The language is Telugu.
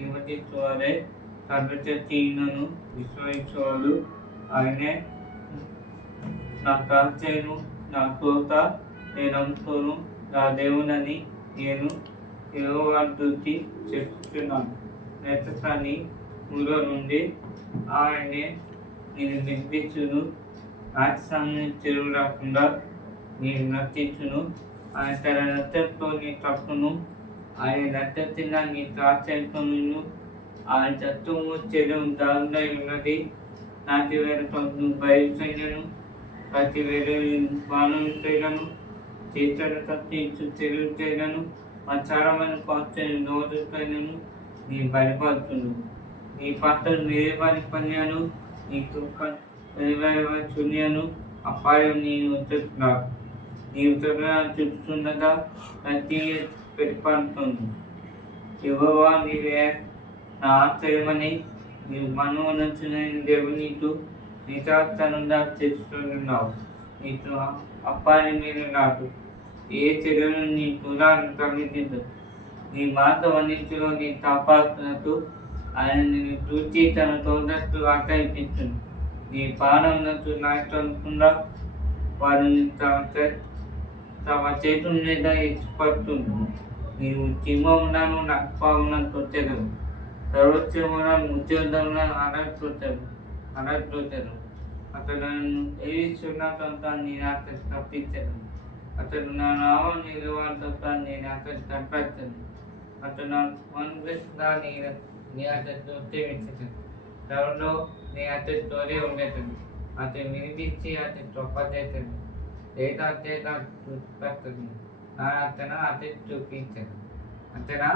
నివసించువారే. సర్వచీనను విశ్వసించువాడు. ఆయనే నా కాచేను నా కోత నేను నమ్ముతాను నా దేవునని నేను యెహోవాను చెప్తున్నాను నెత్తని ఊళ్ళో నుండి ఆయనే నేను వినిపించును రాజస్థానం చెరువు రాకుండా నేను నర్తించును ఆయన తన నచ్చతో నీ తప్పును ఆయన నచ్చతిన నీ ప్రాచల్పమును ఆ తత్వము చెరువు దారుణై ఉన్నది నాటి వేరు కొంచెం బయలుసైనను ప్రతి వేరు బాణం చేయను చేతను తప్పించు తెలుగు చేయను మచారమైన కొంచెం నోరుకైనను నీ బలిపడుతును. నీ పాత్రలు వేరే వారి పనియాను నీ తుప్ప వేరే వారి అపాయం నేను ఉంచుతున్నాను నీ ఉత్తర చూస్తుండగా ప్రతి పెరిపడుతుంది యెహోవా నీవే నా ఆశ్రయమని నీవు మనోనంచిన నీకు నితాత్తనంగా చేస్తున్నావు నీతో అప్పాని మీరు నాకు ఏ చెడును నీ కులాన్ని తగ్గించదు నీ మాట వన్నింటిలో నీ తాపాత్మతో ఆయన నిన్ను చూచి తన తోదట్టు ఆకర్షించును. నీ పాదమునకు నాయకుండా వారిని తన తమ చేతుల మీద ఇచ్చిపట్టును నీవు చిమ్మమునను నక్పామునకు వచ్చేదవు సర్వోచ్చమున ముచ్చేదమున అనట్లుతారు అనట్లుతారు అతడు ఏ ఏవిస్తున్న నేను అతను తప్పించను అతడు నా నామం నిలువాడు నేను అతను తప్పించను అతను నాకు మనుపిస్తున్నా నేను నీ అతడితో ఉత్తేమించను నేను నీ అతడితోనే ఉండేటది అతను వినిపించి అతను తొప్పచేతను లేదా చేత చూపెట్టదు నా అతను అతను చూపించను అంతేనా